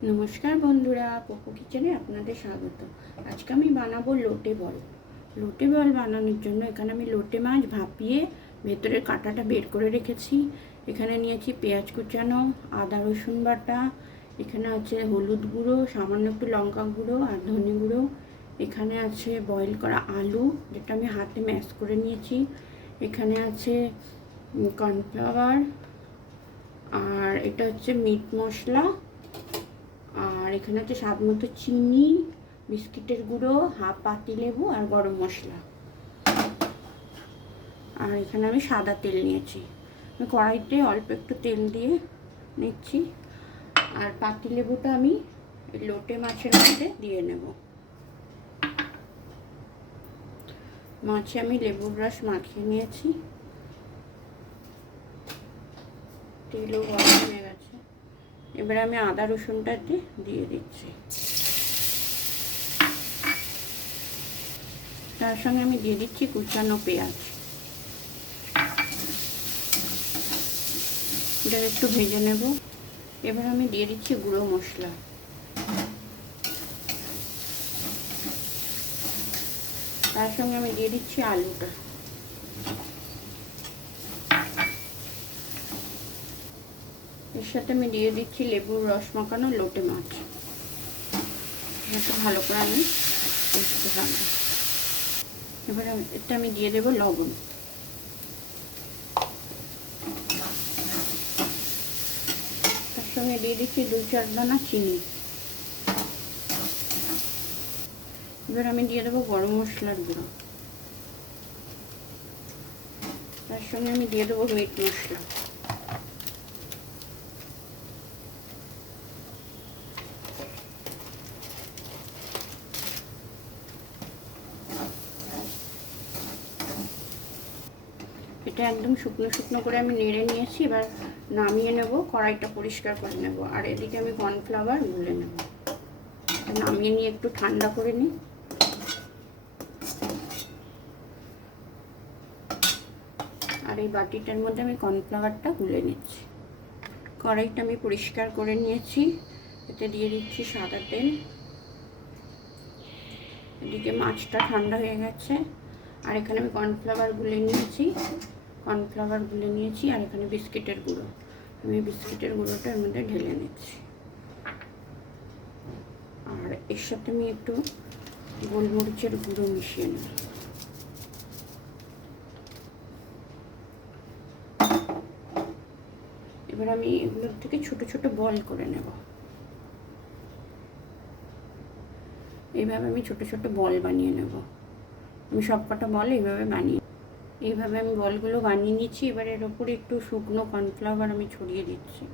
নমস্কার বন্ধুরা, পোকো কিচেনে আপনাদের স্বাগত। আজকে আমি বানাবো লোটে বল। লোটে বল বানানোর জন্য এখানে আমি লোটে মাছ ভাপিয়ে ভেতরের কাঁটাটা বের করে রেখেছি। এখানে নিয়েছি পেঁয়াজ কুচানো, আদা রসুন বাটা, এখানে আছে হলুদ গুঁড়ো, সামান্য একটু লঙ্কা গুঁড়ো আর ধনে গুঁড়ো। এখানে আছে বয়েল করা আলু, যেটা আমি হাতে ম্যাশ করে নিয়েছি। এখানে আছে কর্নফ্লাওয়ার, আর এটা হচ্ছে মিট মশলা, আর এখানে হচ্ছে স্বাদ মতো চিনি, বিস্কিটের গুঁড়ো, হাফ পাতিলেবু আর গরম মশলা। আর এখানে আমি সাদা তেল নিয়েছি। আমি কড়াইতে অল্প একটু তেল দিয়ে নিচ্ছি। আর পাতিলেবুটা আমি লোটে মাছের মধ্যে দিয়ে নেব। মাছে আমি লেবুর রস মাখিয়ে নিয়েছি। তেলও গরম হয়ে গেছে। এবারে আমি আদা রসুনটা দিয়ে দিচ্ছি। তার সঙ্গে আমি দিয়ে দিচ্ছি কুচানো পেঁয়াজ। এটা একটু ভেজে নেব। এবার আমি দিয়ে দিচ্ছি গুঁড়ো মশলা। তার সঙ্গে আমি দিয়ে দিচ্ছি আলুটা। এর সাথে আমি দিয়ে দিচ্ছি লেবুর রস মাখানো লোটে মাছ। একটু ভালো করে আমি কষতে থাকবো। এবার এটা আমি দিয়ে দেবো লবণ। তার সঙ্গে দিয়ে দিচ্ছি 2-4 দানা চিনি। এবার আমি দিয়ে দেবো গরম মশলার গুঁড়ো। তার সঙ্গে আমি দিয়ে দেবো মিট মশলা। এটা একদম শুকনো শুকনো করে আমি নেড়ে নিয়েছি। এবার নামিয়ে নেব, কড়াইটা পরিষ্কার করে নেব। আর এদিকে আমি কর্নফ্লাওয়ার গুলে নেব। নামিয়ে নিয়ে একটু ঠান্ডা করে নিই। আর এই বাটিটার মধ্যে আমি কর্নফ্লাওয়ারটা গুলে নিচ্ছি। কড়াইটা আমি পরিষ্কার করে নিয়েছি। এতে দিয়ে দিচ্ছি সাদা তেল। এদিকে মাছটা ঠান্ডা হয়ে গেছে। আর এখানে আমি কর্নফ্লাওয়ার গুলে নিয়েছি। আর এখানে বিস্কিটের গুঁড়ো। আমি বিস্কিটের গুঁড়োটা এর মধ্যে ঢেলে নিচ্ছি। আর এর সাথে আমি একটু গোলমরিচের গুঁড়ো মিশিয়ে নেব। এবার আমি এগুলোর থেকে ছোট ছোট বল করে নেব। এইভাবে আমি ছোট ছোট বল বানিয়ে নেব। আমি সবকটা বল এইভাবে আমি বলগুলো বানিয়ে নিচ্ছি। এবার এর ওপরে একটু শুকনো কর্নফ্লাওয়ার আমি ছড়িয়ে দিচ্ছি।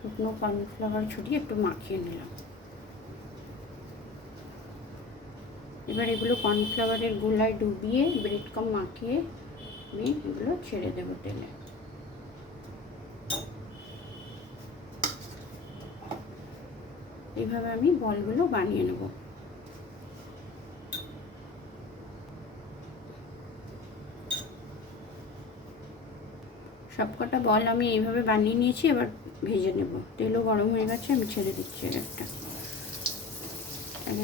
শুকনো কর্নফ্লাওয়ার ছড়িয়ে একটু মাখিয়ে নিলাম। এবার এগুলো কর্নফ্লাওয়ারের গোলায় ডুবিয়ে ব্রেড ক্রাম মাখিয়ে আমি এগুলো ছেড়ে দেবো তেলে। এইভাবে আমি বলগুলো বানিয়ে নেব। সবকটা বল আমি এইভাবে বানিয়ে নিয়েছি। এবার ভেজে নেব। তেলও গরম হয়ে গেছে, আমি ছেড়ে দিচ্ছি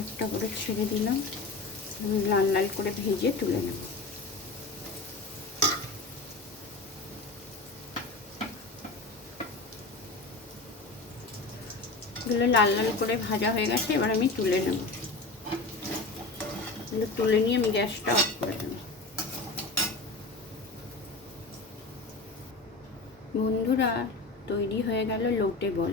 একটা করে ছেড়ে দিলাম। আমি লাল লাল করে ভেজে তুলে নেব। এগুলো লাল লাল করে ভাজা হয়ে গেছে। এবার আমি তুলে নেব। তুলে নিয়ে আমি গ্যাসটা অফ করে দেব। বন্ধুরা, তৈরি হয়ে গেল লোটে বল।